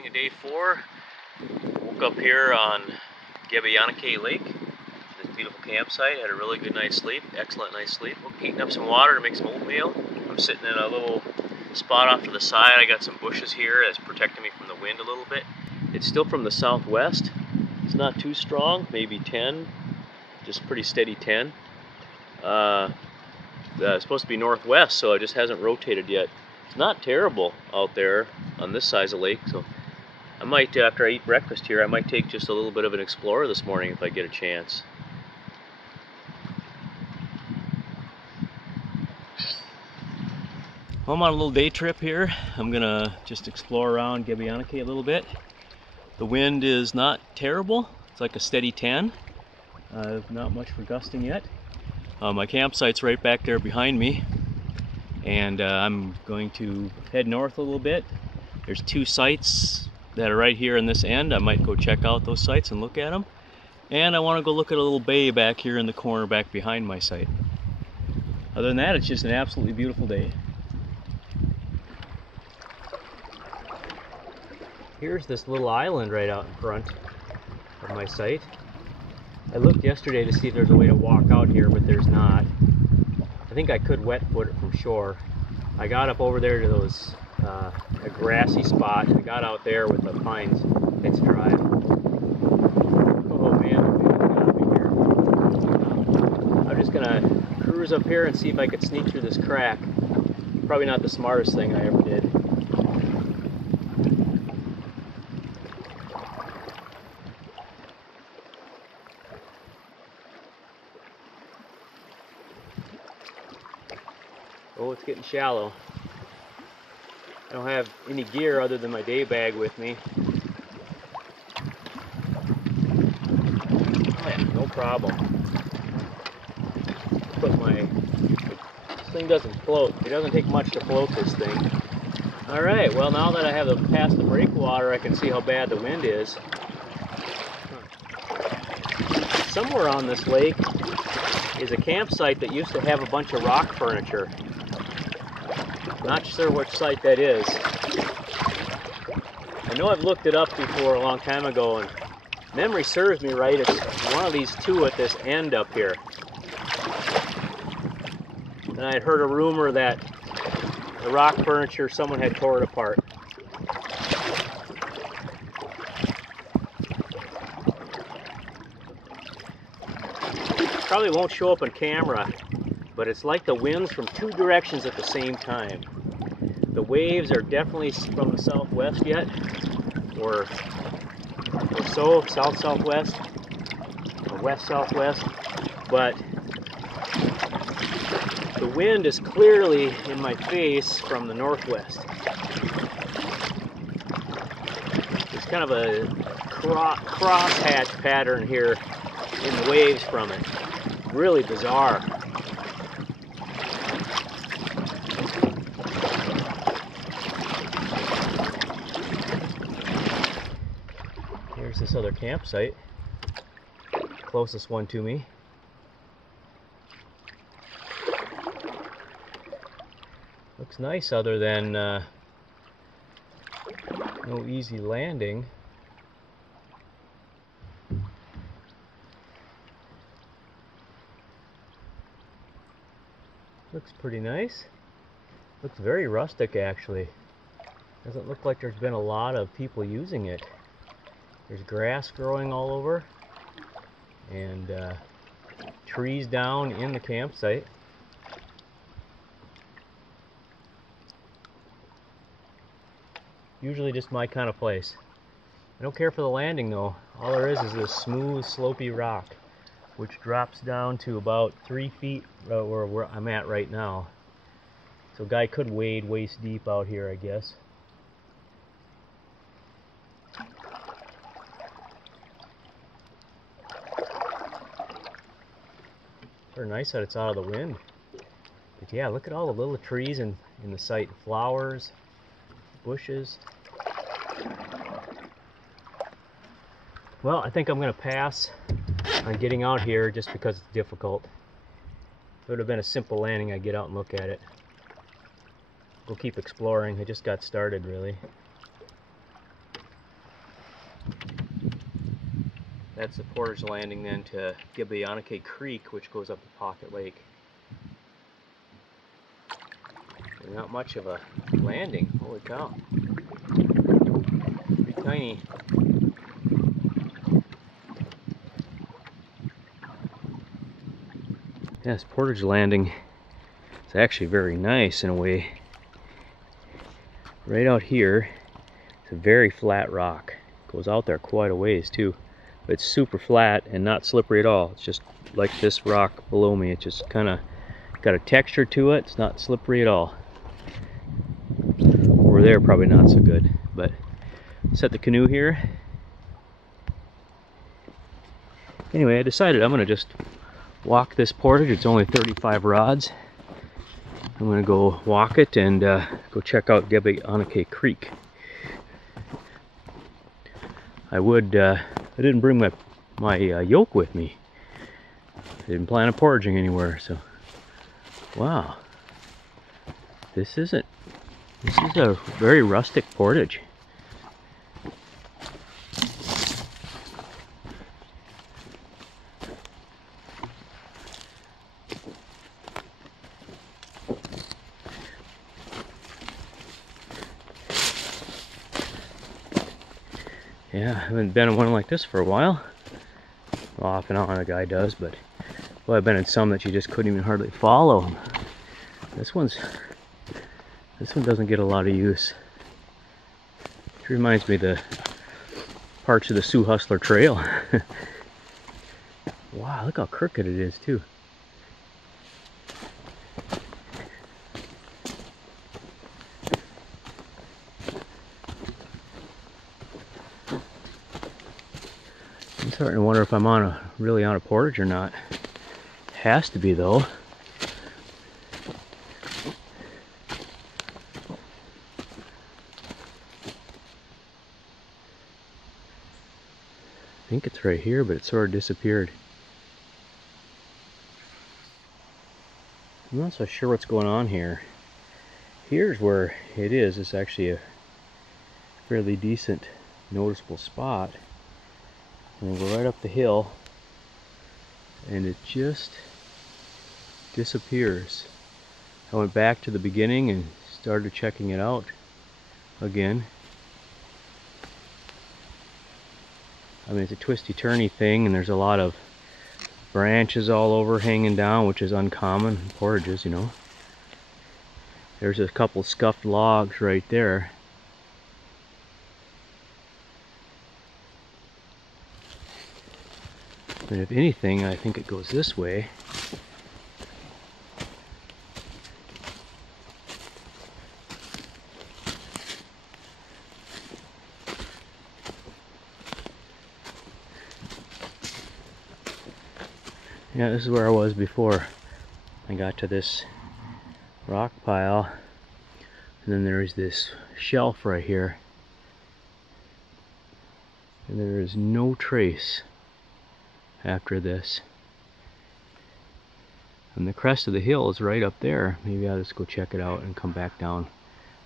morning of day 4. Woke up here on Ge-be-on-e-quet Lake, this beautiful campsite. Had a really good night's sleep, excellent night's sleep. Heating up some water to make some oatmeal. I'm sitting in a little spot off to the side. I got some bushes here that's protecting me from the wind a little bit. It's still from the southwest. It's not too strong, maybe 10, just pretty steady 10. It's supposed to be northwest, so it just hasn't rotated yet. It's not terrible out there on this side of the lake, so I might, after I eat breakfast here, I might take just a little bit of an explorer this morning if I get a chance. Well, I'm on a little day trip here. I'm gonna just explore around Ge-be-on-e-quet a little bit. The wind is not terrible. It's like a steady 10. Not much for gusting yet. My campsite's right back there behind me, and I'm going to head north a little bit. There's 2 sites that are right here in this end. I might go check out those sites and look at them. And I want to go look at a little bay back here in the corner back behind my site. Other than that, it's just an absolutely beautiful day. Here's this little island right out in front of my site. I looked yesterday to see if there's a way to walk out here, but there's not. I think I could wet foot it from shore. I got up over there to those a grassy spot. I got out there with the pines. It's dry. Oh man, got me here. I'm just gonna cruise up here and see if I could sneak through this crack. Probably not the smartest thing I ever did. Oh, it's getting shallow. I don't have any gear other than my day bag with me. Oh yeah, no problem. This thing doesn't float. It doesn't take much to float this thing. Alright, well now that I have past the breakwater, I can see how bad the wind is. Somewhere on this lake is a campsite that used to have a bunch of rock furniture. Not sure which site that is. I know I've looked it up before a long time ago, and memory serves me right, it's one of these 2 at this end up here. And I'd heard a rumor that the rock furniture, someone had tore it apart. Probably won't show up on camera, but it's like the wind's from 2 directions at the same time. The waves are definitely from the southwest yet, or so, south-southwest, or west-southwest, but the wind is clearly in my face from the northwest. There's kind of a crosshatch pattern here in the waves from it. Really bizarre. Here's this other campsite, closest one to me. Looks nice other than no easy landing. Looks pretty nice. Looks very rustic actually. Doesn't look like there's been a lot of people using it. There's grass growing all over and trees down in the campsite. Usually just my kind of place. I don't care for the landing though. All there is this smooth, slopey rock, which drops down to about 3 feet where I'm at right now. So a guy could wade waist deep out here, I guess. Sure nice that it's out of the wind. But yeah, look at all the little trees in the site. Flowers, bushes. Well, I think I'm going to pass on getting out here just because it's difficult. If it would have been a simple landing, I'd get out and look at it. We'll keep exploring. I just got started, really. That's the portage landing then to Ge-be-on-e-quet Creek, which goes up to Pocket Lake. Not much of a landing, holy cow. Pretty tiny. Yes, portage landing is actually very nice in a way. Right out here, it's a very flat rock. It goes out there quite a ways too. But it's super flat and not slippery at all. It's just like this rock below me. It's just kind of got a texture to it. It's not slippery at all. Over there, probably not so good. But set the canoe here. Anyway, I decided I'm going to just walk this portage. It's only 35 rods. I'm going to go walk it and go check out Ge-be-on-e-quet Creek. I didn't bring my yoke with me. I didn't plan on portaging anywhere, so wow. This is a very rustic portage. Yeah, I haven't been in one like this for a while. Well, off and on a guy does, but well, I've been in some that you just couldn't even hardly follow. This one doesn't get a lot of use. It reminds me of the parts of the Sioux Hustler Trail. Wow, look how crooked it is too. I'm starting to wonder if I'm really on a portage or not. Has to be though. I think it's right here, but it sort of disappeared. I'm not so sure what's going on here. Here's where it is. It's actually a fairly decent, noticeable spot. And we'll go right up the hill, and it just disappears. I went back to the beginning and started checking it out again. I mean, it's a twisty-turny thing, and there's a lot of branches all over hanging down, which is uncommon in portages, you know. There's a couple scuffed logs right there. And if anything, I think it goes this way. Yeah, this is where I was before I got to this rock pile. And then there's this shelf right here. And there is no trace after this. And the crest of the hill is right up there. Maybe I'll just go check it out and come back down.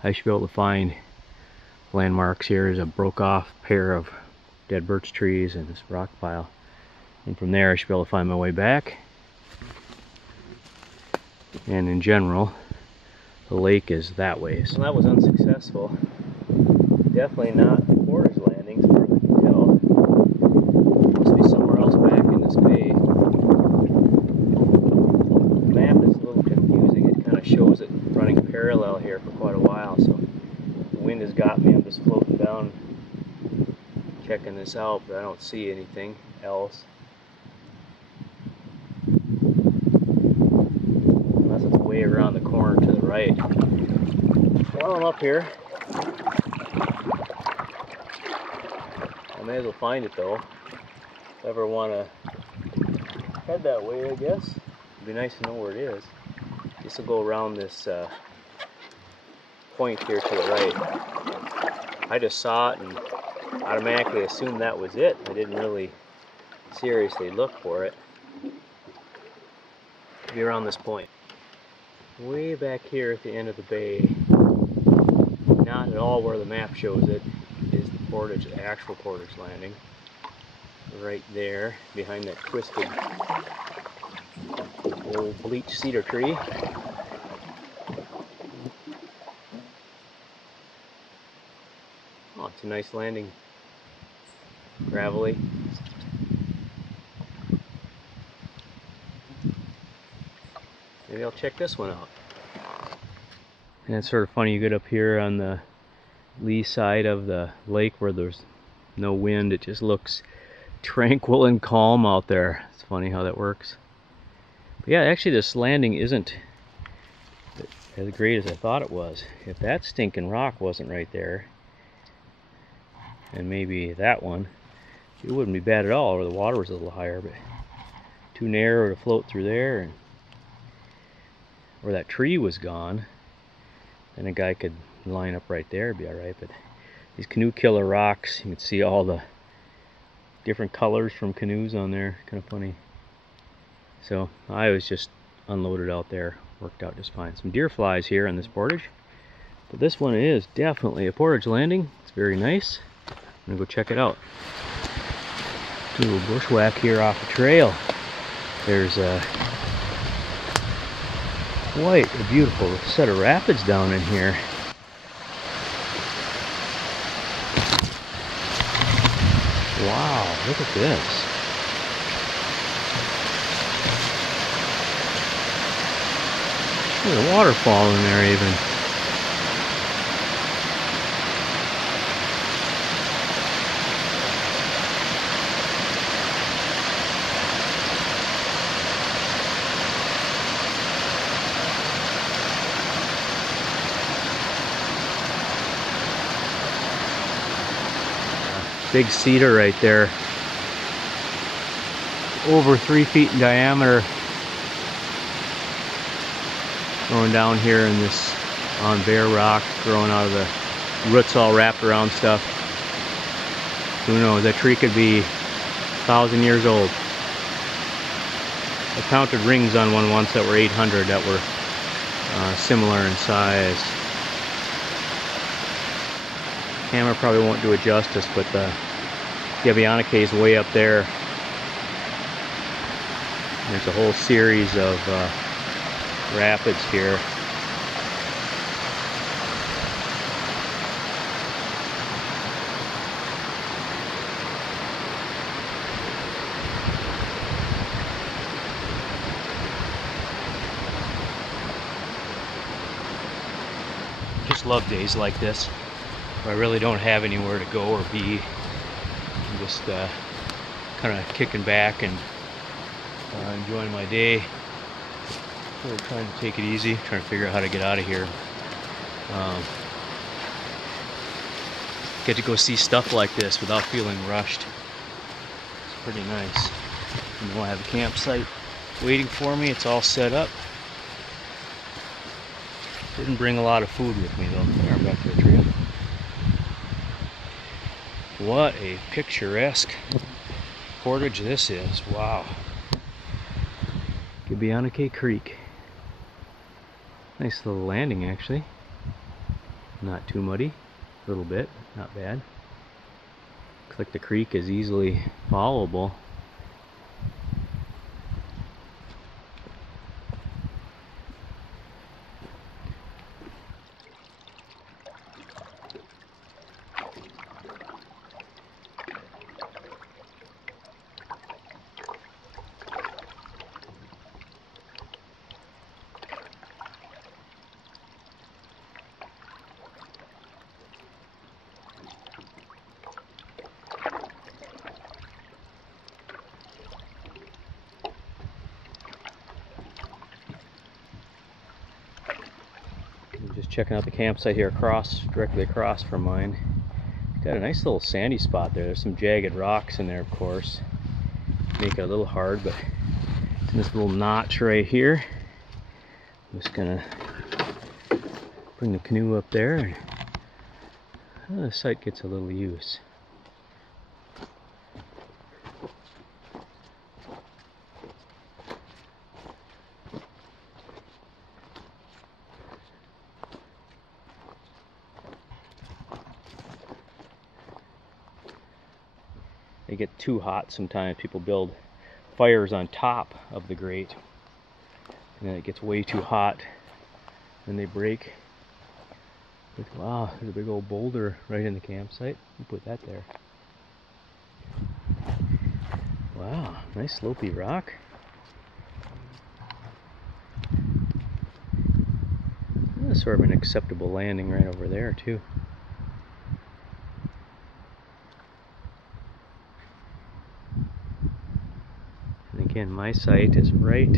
I should be able to find landmarks here. There's a broke off pair of dead birch trees and this rock pile. And from there I should be able to find my way back. And in general, the lake is that way. So that was unsuccessful. Definitely not the portage landing, as far as I can tell. Must be somewhere else back in this bay. The map is a little confusing. It kind of shows it running parallel here for quite a while. So the wind has got me. I'm just floating down, checking this out, but I don't see anything else. Unless it's way around the corner to the right. While I'm up here, I may as well find it though. If I ever want to head that way, I guess. It'd be nice to know where it is. This will go around this point here to the right. I just saw it and automatically assumed that was it. I didn't really seriously look for it. It'll be around this point. Way back here at the end of the bay, not at all where the map shows it, is the portage, the actual portage landing. right there behind that twisted old bleached cedar tree. Oh, it's a nice landing. Gravelly. Maybe I'll check this one out. And it's sort of funny, you get up here on the lee side of the lake where there's no wind, it just looks tranquil and calm out there. It's funny how that works. But yeah, actually this landing isn't as great as I thought it was. If that stinking rock wasn't right there, and maybe that one, it wouldn't be bad at all, or the water was a little higher, but too narrow to float through there, and or that tree was gone, then a guy could line up right there, it'd be alright. But these canoe killer rocks, you can see all the different colors from canoes on there, kind of funny. So I was just unloaded out there, worked out just fine. Some deer flies here on this portage, but this one is definitely a portage landing. It's very nice. I'm gonna go check it out. Do a little bushwhack here off the trail. There's quite a beautiful set of rapids down in here. Wow, look at this. There's a waterfall in there even. Big cedar right there, over 3 feet in diameter, going down here in this on bare rock, growing out of the roots all wrapped around stuff. Who knows, that tree could be 1,000 years old. I counted rings on one once that were 800 that were similar in size. Camera probably won't do it justice, but the Ge-be-on-e-quet is way up there. There's a whole series of rapids here. Just love days like this, where I really don't have anywhere to go or be. I'm just kind of kicking back and enjoying my day. Really trying to take it easy, trying to figure out how to get out of here. Get to go see stuff like this without feeling rushed. It's pretty nice. You know, I have a campsite waiting for me. It's all set up. Didn't bring a lot of food with me though. There, I'm back to the trail. What a picturesque portage this is. Wow. Ge-be-on-e-quet Creek. Nice little landing actually. Not too muddy. A little bit. Not bad. Looks like the creek is easily followable. Just checking out the campsite here directly across from mine. Got a nice little sandy spot there. There's some jagged rocks in there, of course. Make it a little hard, but it's in this little notch right here. I'm just gonna bring the canoe up there. The site gets a little use. they get too hot sometimes. People build fires on top of the grate, and then it gets way too hot, and they break. Wow, there's a big old boulder right in the campsite. You put that there. Wow, nice slopey rock. That's sort of an acceptable landing right over there too. And again, my site is right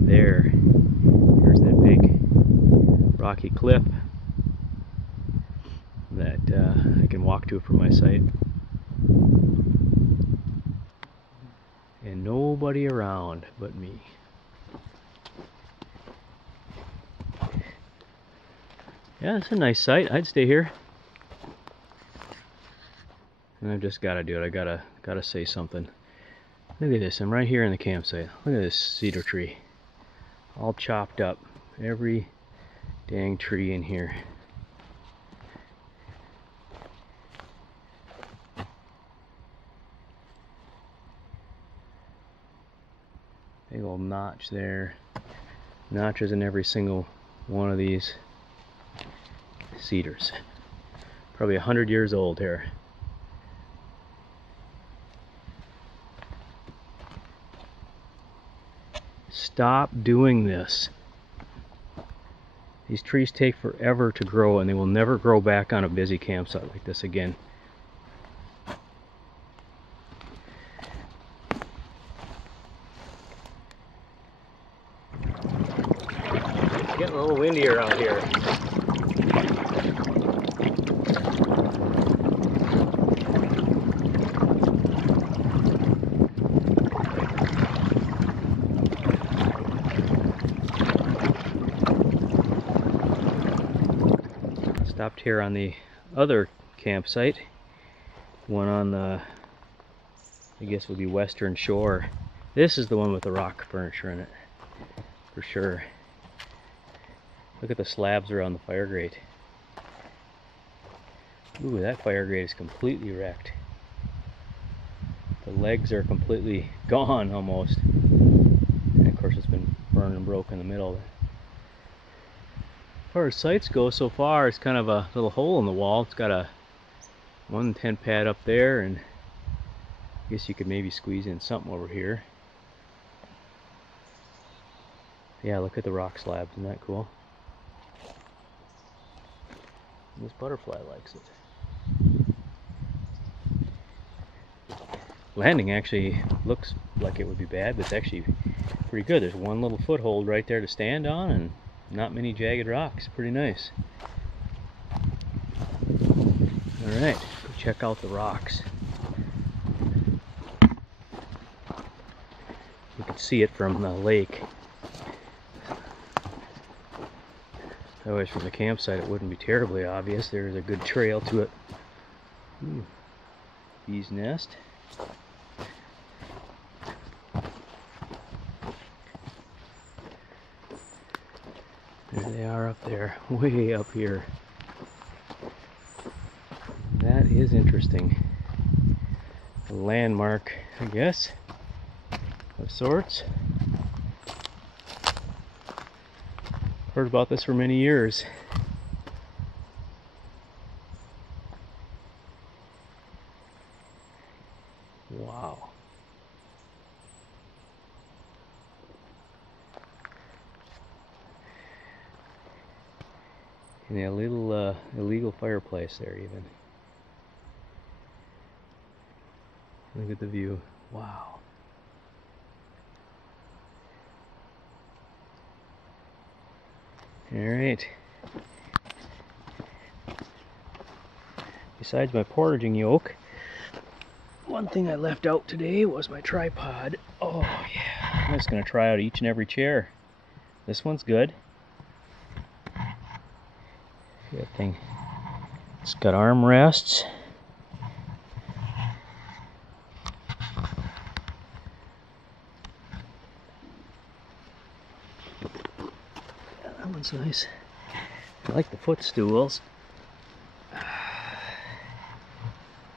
there. Here's that big rocky cliff that I can walk to from my site. And nobody around but me. Yeah, it's a nice site. I'd stay here. And I've just got to do it. I gotta say something. Look at this. I'm right here in the campsite. Look at this cedar tree, all chopped up. Every dang tree in here. Big old notch there. Notches in every single one of these cedars. Probably 100 years old here. Stop doing this. These trees take forever to grow, and they will never grow back on a busy campsite like this again. It's getting a little windy around here. Stopped here on the other campsite, one on the, I guess would be western shore. This is the one with the rock furniture in it, for sure. Look at the slabs around the fire grate. Ooh, that fire grate is completely wrecked. The legs are completely gone almost. And of course it's been burned and broke in the middle. As far as sites go so far, it's kind of a little hole in the wall. It's got a 1 tent pad up there, and I guess you could maybe squeeze in something over here. Yeah, look at the rock slabs. Isn't that cool? This butterfly likes it. Landing actually looks like it would be bad, but it's actually pretty good. There's one little foothold right there to stand on, and not many jagged rocks. Pretty nice. Alright, go check out the rocks. You can see it from the lake. Otherwise, from the campsite it wouldn't be terribly obvious. There's a good trail to it. Ooh. Bee's nest. There they are up there, way up here. That is interesting. A landmark, I guess, of sorts. Heard about this for many years. Wow. And a little illegal fireplace there even. Look at the view. Wow. Alright. Besides my portaging yoke, one thing I left out today was my tripod. Oh yeah. I'm just going to try out each and every chair. This one's good. Good thing. It's got armrests. That one's nice. I like the footstools.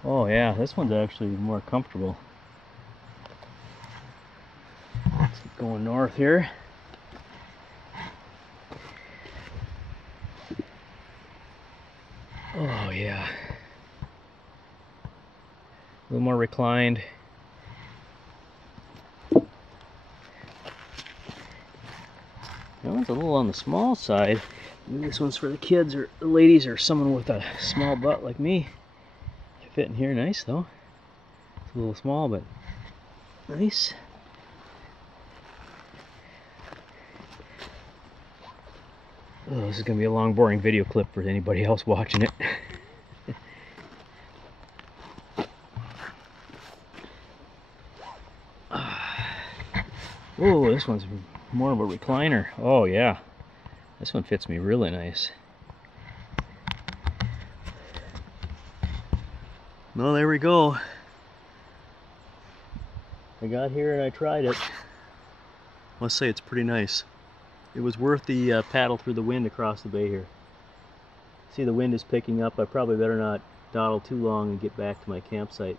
Oh yeah, this one's actually more comfortable. Let's keep going north here. Oh yeah. A little more reclined. That one's a little on the small side. Maybe this one's for the kids or the ladies or someone with a small butt like me. Fit in here nice though. It's a little small, but nice. Oh, this is gonna be a long, boring video clip for anybody else watching it. Oh, this one's more of a recliner. Oh yeah, this one fits me really nice. Well, there we go. I got here and I tried it. I must say it's pretty nice. It was worth the paddle through the wind across the bay here. See, the wind is picking up. I probably better not dawdle too long and get back to my campsite.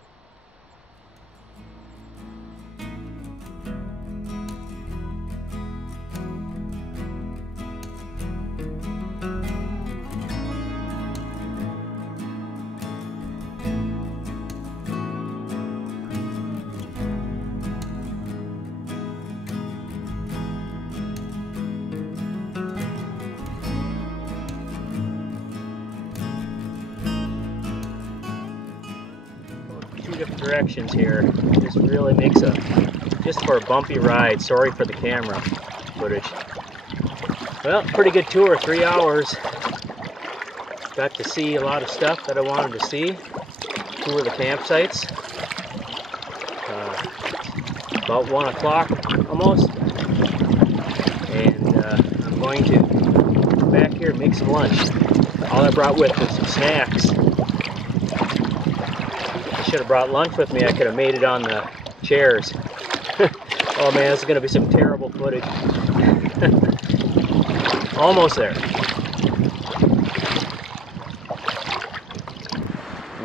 Different directions here. This really makes just for a bumpy ride. Sorry for the camera footage. Well, pretty good tour, 3 hours. Got to see a lot of stuff that I wanted to see. Tour the campsites. About 1 o'clock almost. And I'm going to come back here and make some lunch. All I brought with was some snacks. Should have brought lunch with me. I could have made it on the chairs. Oh man, this is going to be some terrible footage. Almost there.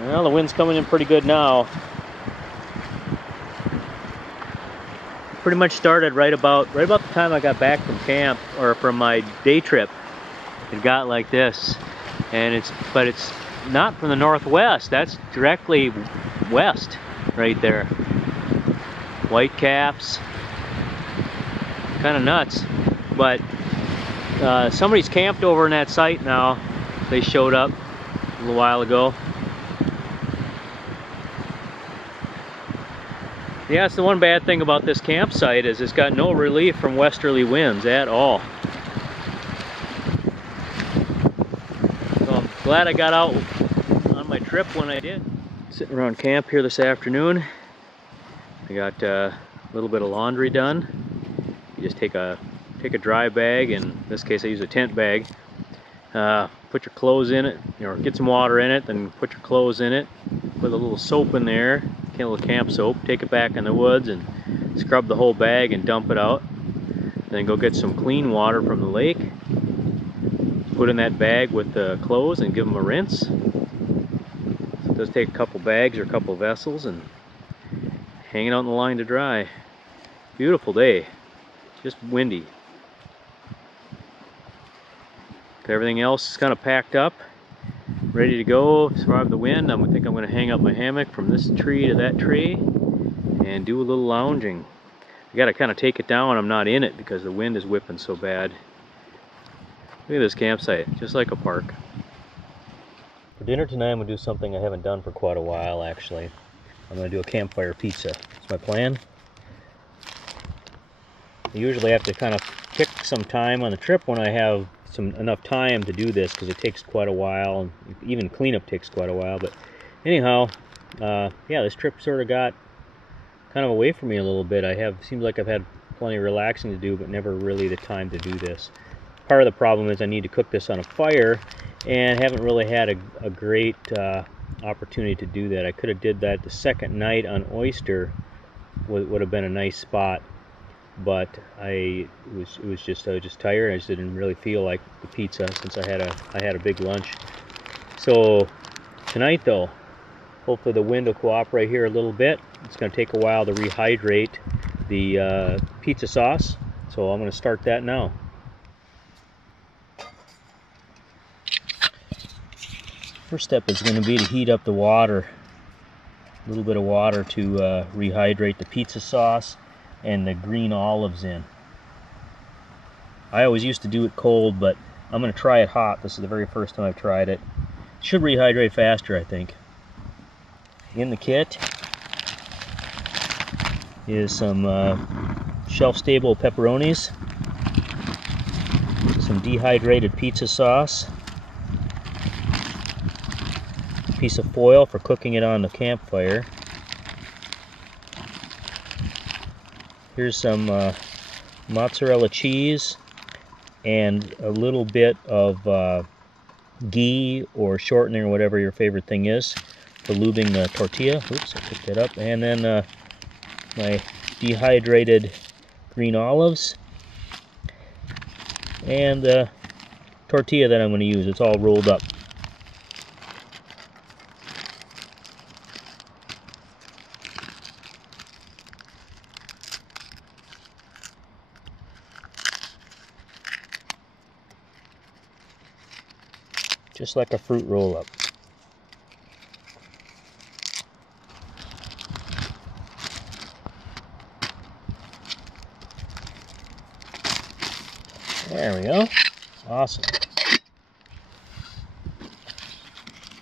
Well, the wind's coming in pretty good now. Pretty much started right about the time I got back from camp or from my day trip. It got like this, and but it's not from the northwest. That's directly west right there. White caps. Kind of nuts. But somebody's camped over in that site now. They showed up a little while ago. Yeah, it's the one bad thing about this campsite is it's got no relief from westerly winds at all. So I'm glad I got out on my trip when I did. Sitting around camp here this afternoon. I got a little bit of laundry done. You just take a dry bag, and in this case I use a tent bag. Put your clothes in it, or get some water in it, then put your clothes in it. Put a little soap in there, a little camp soap. Take it back in the woods and scrub the whole bag and dump it out. Then go get some clean water from the lake. Put in that bag with the clothes and give them a rinse. It does take a couple bags or a couple vessels and hang it out in the line to dry. Beautiful day, just windy. Got everything else kind of packed up, ready to go, survive the wind. I think I'm going to hang up my hammock from this tree to that tree and do a little lounging. I got to kind of take it down when I'm not in it because the wind is whipping so bad. Look at this campsite, just like a park. For dinner tonight, I'm going to do something I haven't done for quite a while, actually. I'm going to do a campfire pizza. That's my plan. I usually have to kind of pick some time on the trip when I have enough time to do this, because it takes quite a while, and even cleanup takes quite a while. But anyhow, yeah, this trip sort of got kind of away from me a little bit. Seems like I've had plenty of relaxing to do, but never really the time to do this. Part of the problem is I need to cook this on a fire, and haven't really had a great opportunity to do that. I could have did that the second night on Oyster. Would have been a nice spot, but I was just tired. I just didn't really feel like the pizza since I had a big lunch. So tonight though, Hopefully the wind will cooperate here a little bit. It's going to take a while to rehydrate the pizza sauce, so I'm going to start that now. First step is going to be to heat up the water, a little bit of water to rehydrate the pizza sauce and the green olives in. I always used to do it cold, but I'm going to try it hot. This is the very first time I've tried it. It should rehydrate faster, I think. In the kit is some shelf-stable pepperonis, some dehydrated pizza sauce, a piece of foil for cooking it on the campfire. Here's some mozzarella cheese and a little bit of ghee or shortening or whatever your favorite thing is for lubing the tortilla. Oops, I picked that up. And then my dehydrated green olives and the tortilla that I'm going to use. It's all rolled up. Just like a fruit roll-up. There we go. Awesome.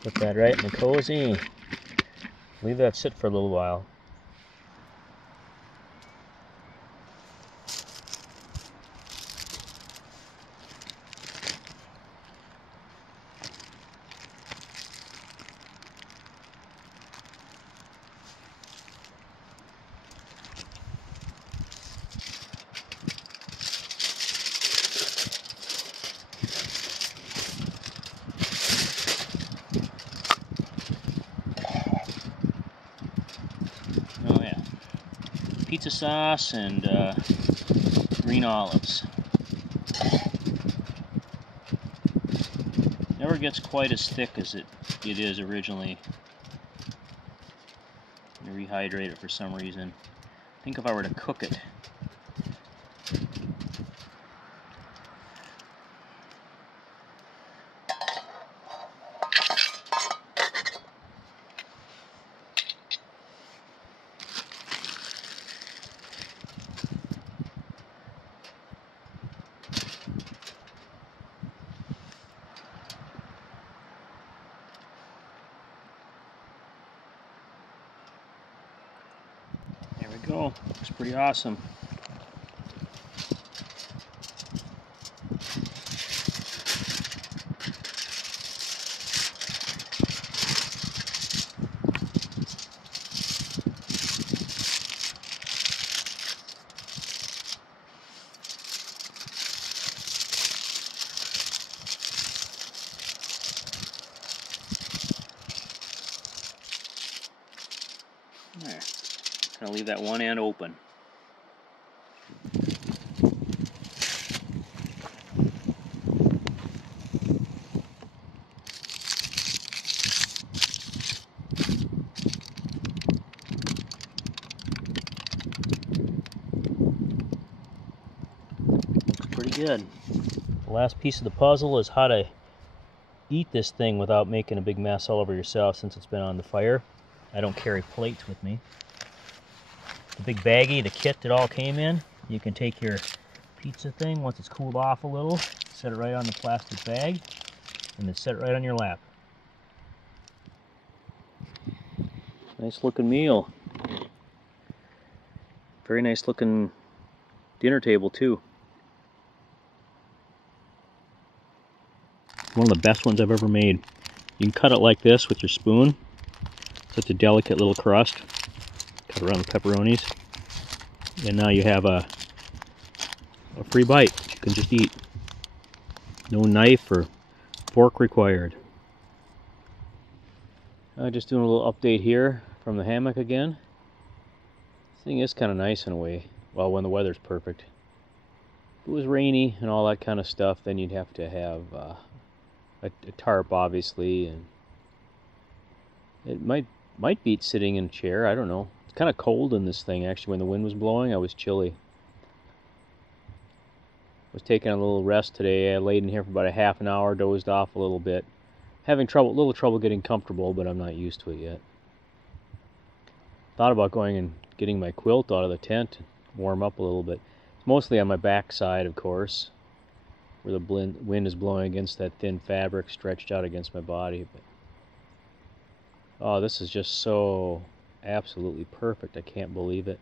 Put that right in the cozy. Leave that sit for a little while. Oh yeah, pizza sauce and green olives. Never gets quite as thick as it is originally. I rehydrate it for some reason. I think if I were to cook it, there we go. Looks pretty awesome. There. Gonna leave that one end open. Looks pretty good. The last piece of the puzzle is how to eat this thing without making a big mess all over yourself since it's been on the fire. I don't carry plates with me. The big baggie, the kit that all came in, you can take your pizza thing once it's cooled off a little, set it right on the plastic bag, and then set it right on your lap. Nice looking meal. Very nice looking dinner table too. One of the best ones I've ever made. You can cut it like this with your spoon. Such a delicate little crust. Cut around the pepperonis. And now you have a free bite that you can just eat. No knife or fork required. Just doing a little update here from the hammock again. This thing is kind of nice in a way. Well, when the weather's perfect. If it was rainy and all that kind of stuff, then you'd have to have a tarp, obviously, and it might Might beat sitting in a chair, I don't know. It's kind of cold in this thing, actually. When the wind was blowing, I was chilly. Was taking a little rest today. I laid in here for about a half an hour, dozed off a little bit. Having little trouble getting comfortable, but I'm not used to it yet. Thought about going and getting my quilt out of the tent and warm up a little bit. It's mostly on my back side, of course, where the wind is blowing against that thin fabric stretched out against my body. But oh, this is just so absolutely perfect. I can't believe it.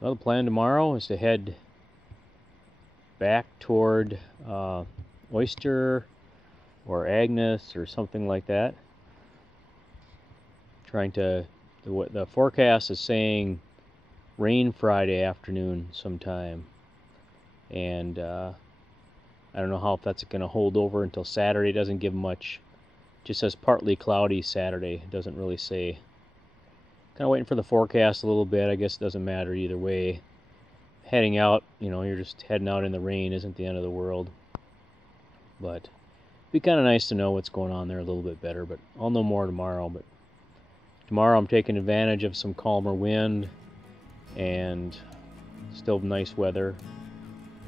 Well, the plan tomorrow is to head back toward Oyster or Agnes or something like that. The forecast is saying rain Friday afternoon sometime, and I don't know if that's going to hold over until Saturday. It doesn't give much. It just says partly cloudy Saturday. It doesn't really say. Kind of waiting for the forecast a little bit. I guess it doesn't matter either way. Heading out, you're just heading out in the rain isn't the end of the world. But it'd be kind of nice to know what's going on there a little bit better. But I'll know more tomorrow. But tomorrow I'm taking advantage of some calmer wind and still nice weather.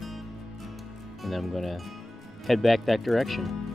And then I'm going to head back that direction.